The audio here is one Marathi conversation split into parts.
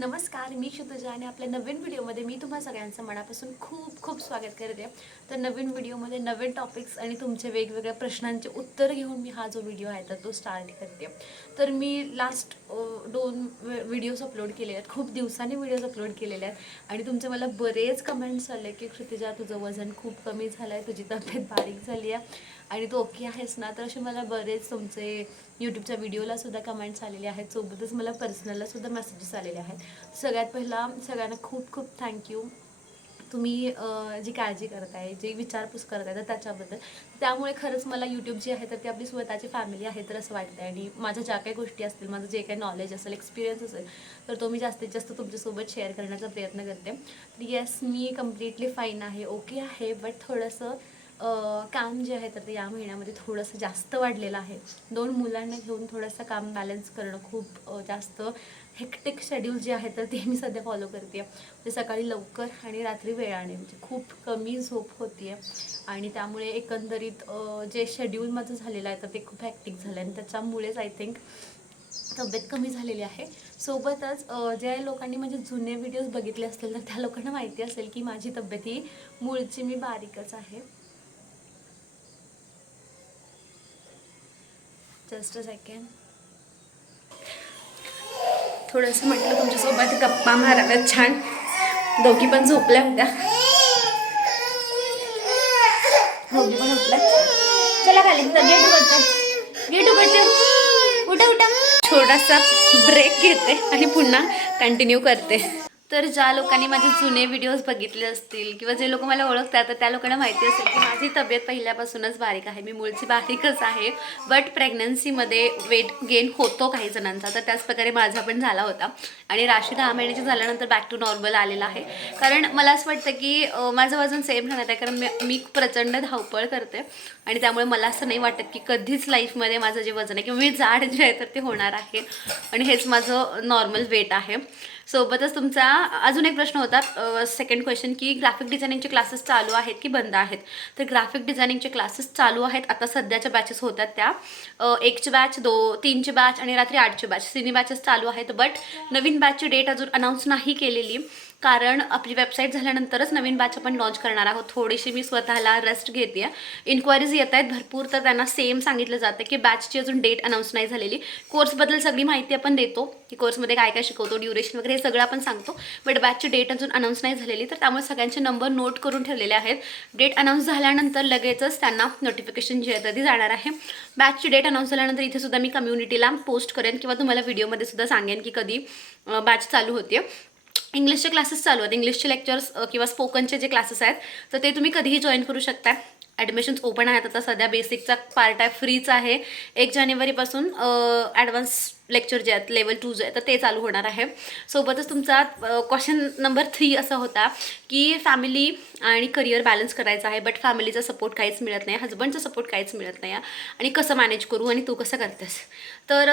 नमस्कार मी शुद्धजा आणि आपल्या नवीन व्हिडिओमध्ये मी तुम्हा सगळ्यांचं मनापासून खूप खूप स्वागत करते. तर नवीन व्हिडिओमध्ये नवीन टॉपिक्स आणि तुमचे वेगवेगळ्या प्रश्नांचे उत्तर घेऊन मी हा जो व्हिडिओ आहे तर तो स्टार्ट करते. तर मी लास्ट दोन व्हिडिओज अपलोड केले आहेत. खूप दिवसांनी व्हिडिओज अपलोड केलेले आहेत. आणि तुमचे मला बरेच कमेंट्स आले की क्षितिजा तुझं वजन खूप कमी झालं आहे तुझी तब्येत बारीक झाली आहे. आणि तू ओके आहेस ना तर असे मला बरेच तुमचे यूट्यूबच्या व्हिडिओला सुद्धा कमेंट्स आलेले आहेत. सोबतच मला पर्सनलला सुद्धा मेसेजेस आलेले आहेत. सगळ्यात पहिला सगळ्यांना खूप खूप थँक्यू तुम्ही जी काळजी करताय जे विचारपूस करताय तर त्याच्याबद्दल. त्यामुळे खरंच मला यूट्यूब जी आहे तर ती आपली स्वतःची फॅमिली आहे तर असं वाटतं आणि माझ्या ज्या काही गोष्टी असतील माझं जे काही नॉलेज असेल एक्सपिरियन्स असेल तर तो मी जास्तीत जास्त तुमच्यासोबत शेअर करण्याचा प्रयत्न करते. तर येस मी कम्प्लिटली फाईन आहे ओके आहे बट थोडंसं काम जे आहे तर ते या महिन्यामध्ये थोडंसं जास्त वाढलेलं आहे. दोन मुलांना घेऊन थोडंसं काम बॅलन्स करणं खूप जास्त हेक्टिक शेड्यूल जे आहे तर ते मी सध्या फॉलो करते म्हणजे सकाळी लवकर आणि रात्री वेळाने म्हणजे खूप कमी झोप होती आणि त्यामुळे एकंदरीत जे शेड्यूल माझं झालेलं आहे तर ते खूप हॅक्टिक झालं आणि त्याच्यामुळेच आय थिंक तब्येत कमी झालेली आहे. सोबतच ज्या लोकांनी म्हणजे जुने व्हिडिओज बघितले असतील तर त्या लोकांना माहिती असेल की माझी तब्येत ही मूळची मी बारीकच आहे. जस्ट अ सेकंड थोडंसं म्हटलं तुमच्यासोबत गप्पा माराव्यात छान. दोघी पण झोपल्या होत्या. दोघी पण चला खाली. गेट उघडते. गेट उघडते. उठा उठा. छोटासा ब्रेक घेते आणि पुन्हा कंटिन्यू करते. तर ज्या लोकांनी माझे जुने व्हिडिओज बघितले असतील किंवा जे लोक मला ओळखतात तर त्या लोकांना माहिती असेल की माझी तब्येत पहिल्यापासूनच बारीक आहे. मी मूळची बारीकच आहे बट प्रेग्नन्सीमध्ये वेट गेन होतो काही जणांचा. तर त्याच प्रकारे माझा पण झाला होता. आणि राशी दहा महिन्याची झाल्यानंतर बॅक टू नॉर्मल आलेला आहे. कारण मला असं वाटतं की माझं वजन सेम राहणार आहे. कारण मी प्रचंड धावपळ करते. आणि त्यामुळे मला असं नाही वाटत की कधीच लाईफमध्ये माझं जे वजन आहे किंवा मी जाड जे आहे तर ते होणार आहे. आणि हेच माझं नॉर्मल वेट आहे. सोबतच तुमचा अजून एक प्रश्न होता सेकंड क्वेश्चन की ग्राफिक डिझायनिंगचे क्लासेस चालू आहेत की बंद आहेत? तर ग्राफिक डिझायनिंगचे क्लासेस चालू आहेत आता सध्याच्या बॅचेस होतात त्या. एकचे एकची बॅच दो तीनची बॅच आणि रात्री आठची बॅच तिन्ही बॅचेस चालू आहेत बट नवीन बॅचची डेट अजून अनाऊन्स नाही केलेली. कारण आपली वेबसाईट झाल्यानंतरच नवीन बॅच आपण लॉन्च करणार आहोत. थोडीशी मी स्वतःला रेस्ट घेते इन्क्वायरीज येत आहेत भरपूर तर त्यांना सेम सांगितलं जातं की बॅचची अजून डेट अनाऊन्स नाही झालेली. कोर्सबद्दल सगळी माहिती आपण देतो की कोर्समध्ये काय काय शिकवतो ड्युरेशन वगैरे हे सगळं आपण सांगतो. बट बॅचची डेट अजून अनाऊन्स नाही झालेली तर त्यामुळे सगळ्यांचे नंबर नोट करून ठेवलेले आहेत. डेट अनाऊन्स झाल्यानंतर लगेचच त्यांना नोटिफिकेशन जे आहे ती जाणार आहे. बॅचची डेट अनाऊन्स झाल्यानंतर इथे सुद्धा मी कम्युनिटीला पोस्ट करेन किंवा तुम्हाला व्हिडिओमध्ये सुद्धा सांगेन की कधी बॅच चालू होते इंग्लिशचे क्लासेस चालू आहेत. इंग्लिशचे लेक्चर्स किंवा स्पोकनचे जे क्लासेस आहेत तर ते तुम्ही कधीही जॉईन करू शकता. ॲडमिशन्स ओपन आहेत. आता सध्या बेसिकचा पार्ट आहे. फ्रीच आहे. एक जानेवारीपासून ॲडव्हान्स लेक्चर जे आहेत लेवल टू जे आहे तर ते चालू होणार आहे. सोबतच तुमचा क्वेश्चन नंबर थ्री असा होता की फॅमिली आणि करिअर बॅलन्स करायचा आहे बट फॅमिलीचा सपोर्ट काहीच मिळत नाही हजबंडचा सपोर्ट काहीच मिळत नाही आणि कसं मॅनेज करू आणि तू कसं करतेस? तर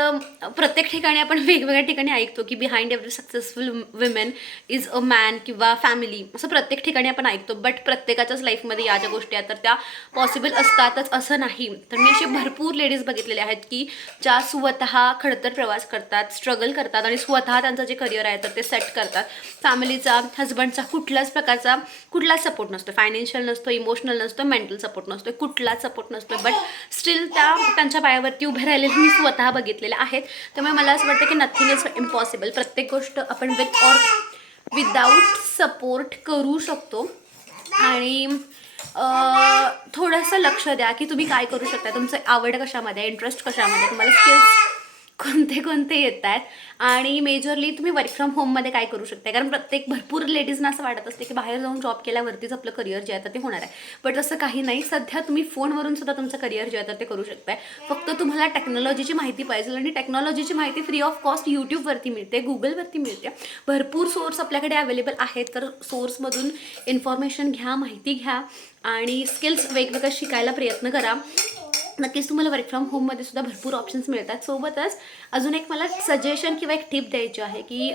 प्रत्येक ठिकाणी आपण वेगवेगळ्या ठिकाणी ऐकतो की behind every successful women is a man किंवा फॅमिली असं प्रत्येक ठिकाणी आपण ऐकतो बट प्रत्येकाच्याच लाईफमध्ये या ज्या गोष्टी आहेत तर त्या पॉसिबल असतातच असं नाही. तर मी असे भरपूर लेडीज बघितलेले आहेत की ज्या स्वतः खडतर प्रवास करतात स्ट्रगल करतात आणि स्वतः त्यांचं जे करिअर आहे तर ते सेट करतात. फॅमिलीचा हजबंडचा कुठल्याच प्रकारचा कुठलाच सपोर्ट नसतो फायनान्शियल नसतो इमोशनल नसतो मेंटल सपोर्ट नसतो कुठलाच सपोर्ट नसतो बट स्टील त्या त्यांच्या पायावरती उभे राहिलेले मी स्वतः बघितलेल्या आहेत. त्यामुळे मला असं वाटतं की नथिंग इज इम्पॉसिबल प्रत्येक गोष्ट आपण विथ ऑर विदाऊट सपोर्ट करू शकतो. आणि थोडंसं लक्ष द्या की तुम्ही काय करू शकता. तुमचं आवड कशामध्ये इंटरेस्ट कशामध्ये तुम्हाला स्किल्स कोणते कोणते येत आहेत आणि मेजरली तुम्ही वर्क फ्रॉम होममध्ये काय करू शकता कारण प्रत्येक भरपूर लेडीजना असं वाटत असते की बाहेर जाऊन जॉब केल्यावरतीच आपलं करिअर जे आहे ते होणार आहे. बट तसं काही नाही. सध्या तुम्ही फोनवरून सुद्धा तुमचं करिअर जे आहे तर ते करू शकताय. फक्त तुम्हाला टेक्नॉलॉजीची माहिती पाहिजे आणि टेक्नॉलॉजीची माहिती फ्री ऑफ कॉस्ट यूट्यूबवरती मिळते गुगलवरती मिळते. भरपूर सोर्स आपल्याकडे अवेलेबल आहेत. तर सोर्समधून इन्फॉर्मेशन घ्या माहिती घ्या आणि स्किल्स वेगवेगळ्या शिकायला प्रयत्न करा. नक्कीच तुम्हाला वर्क फ्रॉम होममध्ये सुद्धा भरपूर ऑप्शन्स मिळतात. सोबतच अजून एक मला सजेशन किंवा एक टिप द्यायची आहे की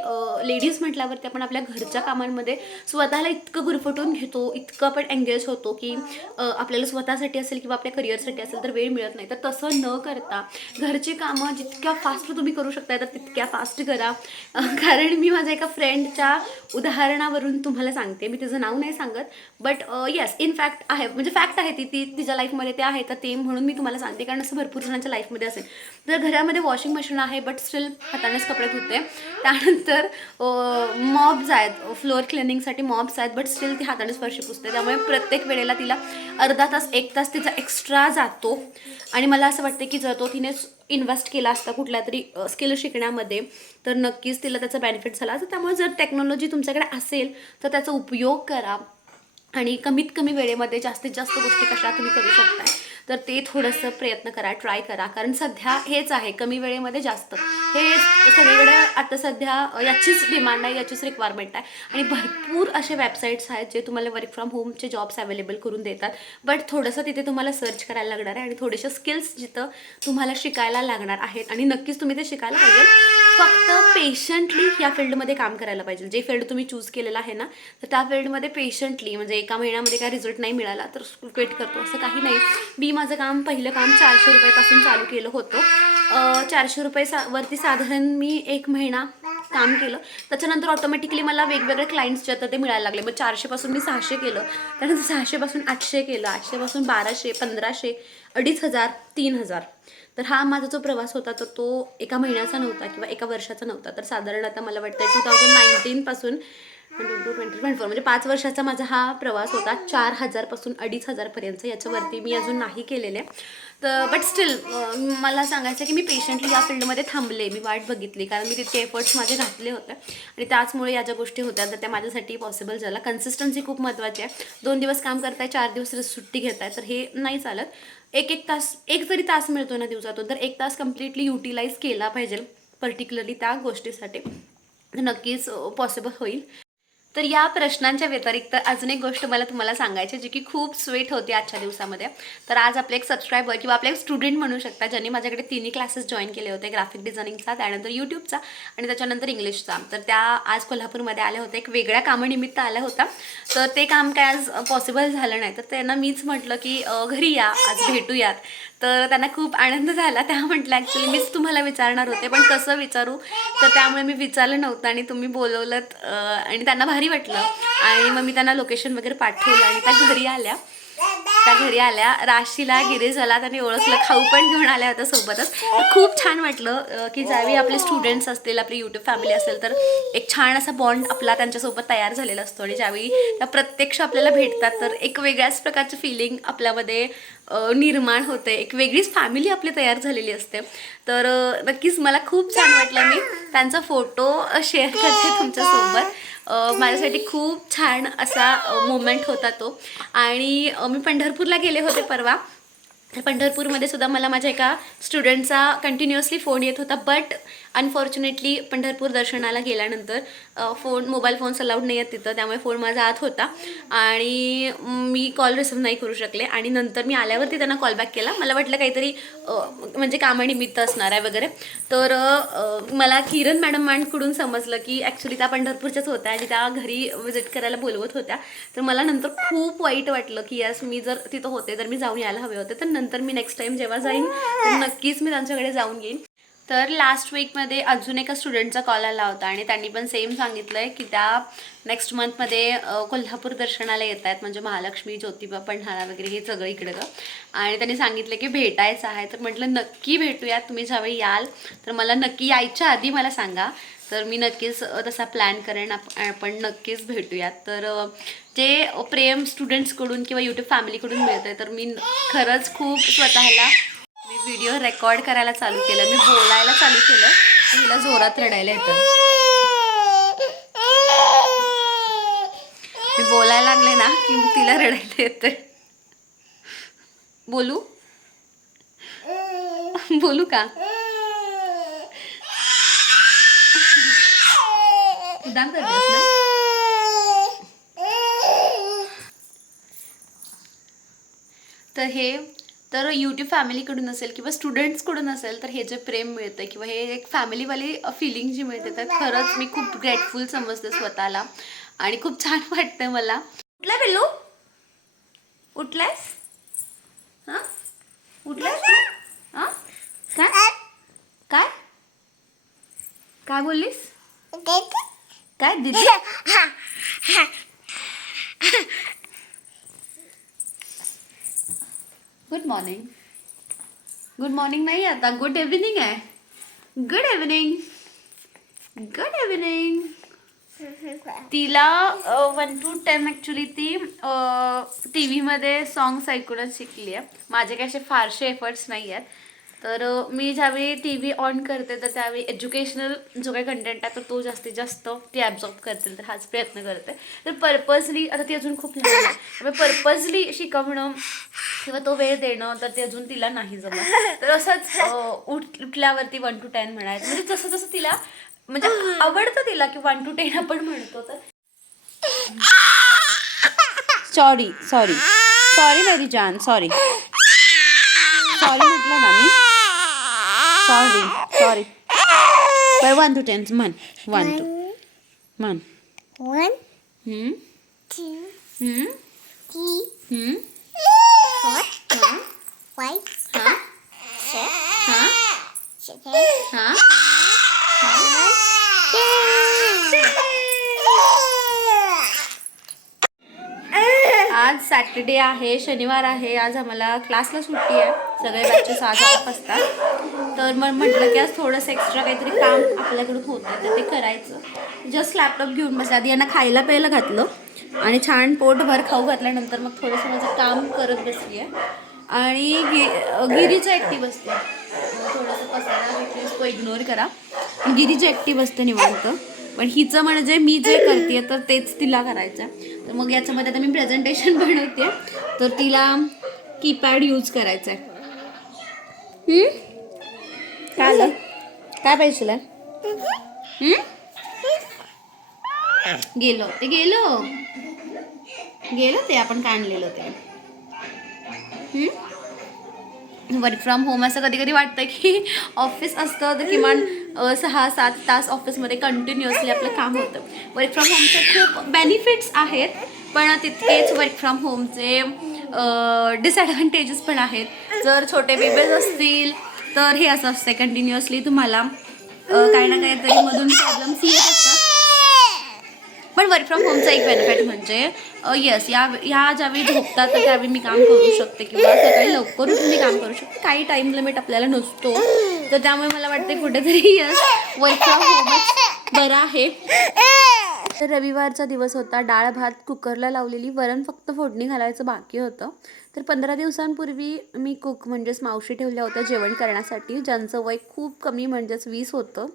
लेडीज म्हटल्यावरती आपण आपल्या घरच्या कामांमध्ये स्वतःला इतकं गुरफटून घेतो इतकं आपण एंगेज होतो की आपल्याला स्वतःसाठी असेल किंवा आपल्या करिअरसाठी असेल तर वेळ मिळत नाही. तर तसं न करता घरची कामं जितक्या फास्ट तुम्ही करू शकता तर तितक्या फास्ट करा. कारण मी माझ्या एका फ्रेंडच्या उदाहरणावरून तुम्हाला सांगते. मी तिचं नाव नाही सांगत बट येस इन फॅक्ट आहे. म्हणजे फॅक्ट आहे ती ती तिच्या लाईफमध्ये ते आहे तर ते म्हणून मी तुम्हाला सांगते कारण असं भरपूर जणांच्या लाईफमध्ये असेल. तर घरामध्ये वॉशिंग मशीन आहे बट स्टील हातानेच कपडे धुते त्यानंतर मॉब्स आहेत फ्लोअर क्लिनिंगसाठी मॉब्स आहेत बट स्टील ती हातानेच फरशी पुसते. त्यामुळे प्रत्येक वेळेला तिला अर्धा तास एक तास तिचा एक्स्ट्रा जातो. आणि मला असं वाटतं की जर तो तिने इन्व्हेस्ट केला असता कुठल्या तरी स्किल शिकण्यामध्ये तर नक्कीच तिला त्याचा बेनिफिट झाला. असं त्यामुळे जर टेक्नॉलॉजी तुमच्याकडे असेल तर त्याचा उपयोग करा. आणि कमीत कमी वेळेमध्ये जास्तीत जास्त गोष्टी कशा तुम्ही करू शकताय. तर ते थोडंसं प्रयत्न करा ट्राय करा. कारण सध्या हेच आहे कमी वेळेमध्ये जास्त. हे सगळीकडे आता सध्या याचीच डिमांड आहे याचीच रिक्वायरमेंट आहे. आणि भरपूर असे वेबसाईट्स आहेत जे तुम्हाला वर्क फ्रॉम होमचे जॉब्स अवेलेबल करून देतात. बट थोडंसं तिथे तुम्हाला सर्च करायला लागणार आहे आणि थोडेसे स्किल्स जिथं तुम्हाला शिकायला लागणार आहेत. आणि नक्कीच तुम्ही ते शिकायला पाहिजे. फक्त पेशंटली या फील्डमध्ये काम करायला पाहिजे. जे फील्ड तुम्ही चूज केलेलं आहे ना तर त्या फील्डमध्ये पेशंटली म्हणजे एका महिन्यामध्ये काय रिझल्ट नाही मिळाला तर क्विट करतो. असं काही नाही. बी मी माझं काम पहिलं काम चारशे रुपयापासून चालू केलं होतं. चारशे रुपये सा वरती साधारण मी एक महिना काम केलं. त्याच्यानंतर ऑटोमॅटिकली मला वेगवेगळे क्लायंट्स जे ते मिळायला लागले. मग चारशेपासून मी सहाशे केलं. त्यानंतर सहाशेपासून आठशे केलं. आठशेपासून बाराशे पंधराशे अडीच हजार तीन हजार. तर हा माझा जो प्रवास होता तर तो एका महिन्याचा नव्हता किंवा एका वर्षाचा नव्हता. तर साधारण आता मला वाटतं टू थाउजंड नाईन्टीनपासून टू ट्वेंटी ट्वेंटी फोर म्हणजे पाच वर्षाचा माझा हा प्रवास होता. चार हजारपासून अडीच हजारपर्यंत याच्यावरती मी अजून नाही केलेले. तर बट स्टील मला सांगायचं आहे की मी पेशंटली या फील्डमध्ये थांबले. मी वाट बघितली कारण मी तितके एफर्ट्स माझे घातले होते. आणि त्याचमुळे या ज्या गोष्टी होत्या तर त्या माझ्यासाठी पॉसिबल झाला कन्सिस्टन्सी खूप महत्त्वाची आहे. दोन दिवस काम करताय चार दिवस सुट्टी घेताय तर हे नाही चालत. एक एक तास एक जरी तास मिळतो ना दिवसातून तर एक तास कम्प्लिटली युटिलाइज केला पाहिजे पर्टिक्युलरली त्या गोष्टीसाठी. नक्कीच पॉसिबल होईल. तर या प्रश्नांच्या व्यतिरिक्त अजून एक गोष्ट मला तुम्हाला सांगायची जी की खूप स्वीट होती आजच्या दिवसामध्ये. तर आज आपले एक सबस्क्रायबर किंवा आपले एक स्टुडंट म्हणू शकता ज्यांनी माझ्याकडे तिन्ही क्लासेस जॉईन केले होते ग्राफिक डिझायनिंगचा त्यानंतर यूट्यूबचा आणि त्याच्यानंतर इंग्लिशचा तर त्या आज कोल्हापूरमध्ये आल्या होत्या एक वेगळ्या कामानिमित्त आल्या होत्या. तर ते काम काय आज पॉसिबल झालं नाही. तर त्यांना मीच म्हटलं की घरी या आज भेटूयात. तर त्यांना खूप आनंद झाला. त्या म्हटलं ॲक्च्युली मीच तुम्हाला विचारणार होते पण कसं विचारू? तर त्यामुळे मी विचारलं नव्हतं आणि तुम्ही बोलवलं आणि त्यांना भारी वाटलं. आणि मग मी त्यांना लोकेशन वगैरे पाठवलं आणि त्या घरी आल्या. त्या घरी आल्या. राशीला गिरीजला त्यांनी ओळखलं. खाऊ पण घेऊन आल्या होत्या सोबतच. तर खूप छान वाटलं की ज्यावेळी आपले स्टुडंट्स असतील आपली यूट्यूब फॅमिली असेल तर एक छान असा बॉन्ड आपला त्यांच्यासोबत तयार झालेला असतो. आणि ज्यावेळी त्या प्रत्यक्ष आपल्याला भेटतात तर एक वेगळ्याच प्रकारची फिलिंग आपल्यामध्ये निर्माण होते. एक वेगळीच फॅमिली आपली तयार झालेली असते. तर नक्कीच मला खूप छान वाटलं. मी त्यांचा फोटो शेअर करते तुमच्यासोबत माझ्यासाठी खूप छान असा मोमेंट होता तो. आणि मी पंढरपूरला गेले होते परवा. तर पंढरपूरमध्ये सुद्धा मला माझ्या एका स्टुडंटचा कंटिन्युअसली फोन येत होता. बट अनफॉर्च्युनेटली पंढरपूर दर्शनाला गेल्यानंतर फोन मोबाईल फोन्स अलाउड नाही आहेत तिथं त्यामुळे फोन माझा आत होता. आणि मी कॉल रिसिव्ह नाही करू शकले. आणि नंतर मी आल्यावरती त्यांना कॉल बॅक केला. मला वाटलं काहीतरी म्हणजे कामानिमित्त असणार आहे वगैरे. तर मला किरण मॅडम मांडकडून समजलं की ॲक्च्युली त्या पंढरपूरच्याच होत्या. आणि त्या घरी व्हिजिट करायला बोलवत होत्या. तर मला नंतर खूप वाईट वाटलं की यस मी जर तिथं होते तर मी जाऊन यायला हवे होते. तर नंतर मी नेक्स्ट टाईम जेव्हा जाईन तर नक्कीच मी त्यांच्याकडे जाऊन येईन. तर लास्ट वीकमध्ये अजून एका स्टुडंटचा कॉल आला होता आणि त्यांनी पण सेम सांगितलं आहे की त्या नेक्स्ट मंथमध्ये कोल्हापूर दर्शनाला येत आहेत म्हणजे महालक्ष्मी ज्योतिबा पन्हाळा वगैरे हे सगळं इकडं गं. आणि त्यांनी सांगितलं की भेटायचं आहे. तर म्हटलं नक्की भेटूयात. तुम्ही ज्यावेळी याल तर मला नक्की यायच्या आधी मला सांगा. तर मी नक्कीच तसा प्लॅन करेन. आप- आपण नक्कीच भेटूयात. तर जे प्रेम स्टुडंट्सकडून किंवा यूट्यूब फॅमिलीकडून मिळतं आहे तर मी खरंच खूप स्वतःला मी व्हिडिओ रेकॉर्ड करायला चालू केलं. मी बोलायला चालू केलं. तिला हिला जोरात रडायला येतं. मी बोलायला लागले ना की तिला रडायला येतं बोलू? बोलू का? उदाम करतेस ना? तर हे तर यूट्यूब फॅमिलीकडून असेल किंवा स्टुडंट्सकडून असेल तर हे जे प्रेम मिळतं किंवा हे एक फॅमिलीवाली फिलिंग जी मिळते तर खरंच मी खूप ग्रेटफुल समजते स्वतःला. आणि खूप छान वाटतं मला. उठला पिल्लू? उठलायस? हां? हां? काय? काय? काय बोललीस? काय दिदी? गुड मॉर्निंग गुड मॉर्निंग नाही आता गुड इव्हिनिंग आहे. गुड इव्हिनिंग गुड इव्हिनिंग तिला वन टू टेन ॲक्च्युली ती टी व्हीमध्ये सॉंग्स ऐकूनच शिकली आहे. माझे काही असे फारसे एफर्ट्स नाही आहेत तर मी ज्यावेळी टी व्ही ऑन करते तर त्यावेळी एज्युकेशनल जो काही कंटेंट आहे तर तो जास्तीत जास्त ती ॲब्झॉर्ब करते तर हाच प्रयत्न करते. तर पर्पजली आता ती अजून खूप लहान आहे. त्यामुळे पर्पजली शिकवणं किंवा तो वेळ देणं तर ते अजून तिला नाही जमत. तर असंच उठ उठल्यावरती वन टू टेन म्हणायचं. म्हणजे जसं जसं तिला म्हणजे आवडतं तिला की वन टू टेन आपण म्हणतो तर सॉरी सॉरी सॉरी मेरी जान सॉरी म्हटलं ना मी sorry sorry bye one two ten म्हण वन टू म्हण One, two, हम्म, three, हम्म, four, हां, five, हां, six, हां, seven, हां. आज सॅटर्डे आहे शनिवार आहे आज आम्हाला क्लासला सुट्टी आहे. सगळे बॅचेस आज ऑफ असतात. तर मग म्हटलं की आज थोडंसं एक्स्ट्रा काहीतरी काम आपल्याकडून होतं तर ते करायचं. जस्ट लॅपटॉप घेऊन बसले. आधी यांना खायला प्यायला घातलं आणि छान पोटभर खाऊ घातल्यानंतर मग थोडंसं माझं काम करत बसली आहे आणि गि गिरीचं ॲक्टिव्ह असते थोडंसं पसायला प्लीज तो इग्नोर करा. गिरीची ॲक्टिव्ह असतं निवांत. पण हिचं म्हणजे मी जे करते तर तेच तिला करायचं आहे तर मग याच्यामध्ये आता मी प्रेझेंटेशन बनवते तर तिला कीपॅड यूज करायचा आहे काय आलं काय पाहिजे तुला? गेलो. ते गेलो. गेलो ते आपण काढलेलं ते. वर्क फ्रॉम होम असं कधी कधी वाटतं की ऑफिस असतं तर किमान सहा सात तास ऑफिसमध्ये कंटिन्युअसली आपलं काम होतं. वर्क फ्रॉम होमचे खूप बेनिफिट्स आहेत पण तितकेच वर्क फ्रॉम होमचे डिसॲडव्हान्टेजेस पण आहेत. जर छोटे बेबीज असतील तर हे असं असते कंटिन्युअसली तुम्हाला. काही ना काहीतरी मधून प्रॉब्लेम्स येत असतात. पण वर्क फ्रॉम होमचा एक बेनिफिट म्हणजे येस या या ज्यावेळी झोपतात तर त्यावेळी मी काम करू शकते किंवा सकाळी लवकर उठून मी काम करू शकते. काही टाईम लिमिट आपल्याला नसतो. तर त्यामुळे मला वाटते कुठेतरी यस वर्क फ्रॉम होमच बरं आहे. तर रविवारचा दिवस होता. डाळ भात कुकरला लावलेली वरण फक्त फोडणी घालायचं बाकी होतं. तर पंधरा दिवसांपूर्वी मी कुक म्हणजेच मावशी ठेवल्या होत्या जेवण करण्यासाठी ज्यांचं वय खूप कमी म्हणजेच वीस होतं.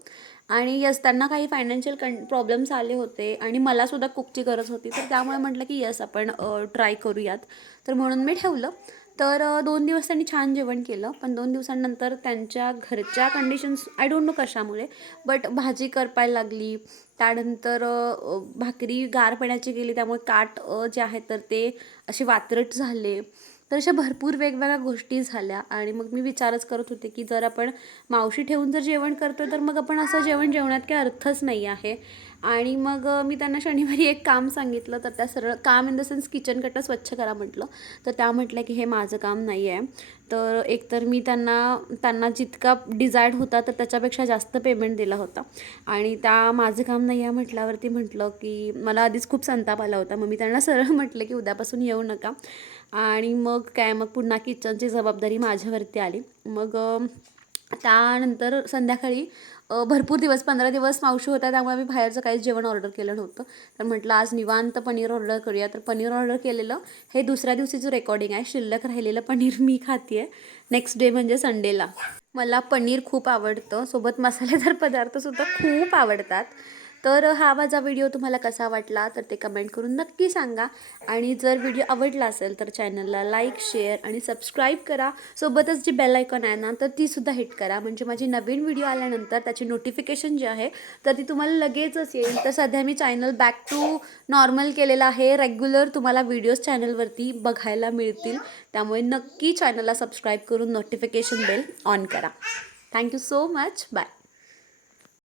आणि यस त्यांना काही फायनान्शियल कं प्रॉब्लेम्स आले होते आणि मलासुद्धा कुकची गरज होती. तर त्यामुळे म्हटलं की यस आपण ट्राय करूयात. तर म्हणून मी ठेवलं. तर दोन दिवस त्यांनी छान जेवण केलं. पण दोन दिवसांनंतर त्यांच्या घरच्या कंडिशन्स आय डोंट नो कशामुळे बट भाजी करपायला लागली. त्यानंतर भाकरी गार पाण्याची गेली त्यामुळे काट जे आहे तर ते असे वात्रट झाले. तर अशा भरपूर वेगवेगळ्या गोष्टी झाल्या. आणि मग मी विचारच करत होते की जर आपण मावशी ठेवून जर जेवण करतो तर मग आपण असं जेवण जेवणात काही अर्थच नाही आहे. आणि मग मी त्यांना शनिवारी एक काम सांगितलं तर त्या सरळ काम इन द सेन्स किचन कट्टा स्वच्छ करा म्हटलं. तर त्या म्हटल्या की हे माझं काम नाही आहे तर एकतर मी त्यांना त्यांना जितका डिझायर्ड होता तर त्याच्यापेक्षा जास्त पेमेंट दिला होता. आणि त्या माझं काम नाही आहे म्हटल्यावरती म्हटलं की मला आधीच खूप संताप आला होता. मग मी त्यांना सरळ म्हटलं की उद्यापासून येऊ नका. आणि मग काय मग पुन्हा किचनची जबाबदारी माझ्यावरती आली. मग त्यानंतर संध्याकाळी भरपूर दिवस पंधरा दिवस मावशी होत्या त्यामुळे मी बाहेरचं काहीच जेवण ऑर्डर केलं नव्हतं. तर म्हटलं आज निवांत पनीर ऑर्डर करूया. तर पनीर ऑर्डर केलेलं हे दुसऱ्या दिवशीचं रेकॉर्डिंग आहे शिल्लक राहिलेलं पनीर मी खाते आहे नेक्स्ट डे म्हणजे संडेला मला पनीर खूप आवडतं. सोबत मसालेदार पदार्थसुद्धा खूप आवडतात. तर हा माझा व्हिडिओ तुम्हाला कसा वाटला तर ते कमेंट करून नक्की सांगा. आणि जर व्हिडिओ आवडला असेल तर चॅनलला लाईक शेअर आणि सबस्क्राईब करा. सोबतच जी बेल आयकॉन आहे ना तर तीसुद्धा हिट करा. म्हणजे माझी नवीन व्हिडिओ आल्यानंतर त्याची नोटिफिकेशन जी आहे तर ती तुम्हाला लगेचच येईल. तर सध्या मी चॅनल बॅक टू नॉर्मल केलेलं आहे. रेग्युलर तुम्हाला व्हिडिओज चॅनलवरती बघायला मिळतील. त्यामुळे नक्की चॅनलला सबस्क्राईब करून नोटिफिकेशन बेल ऑन करा. Thank you so much bye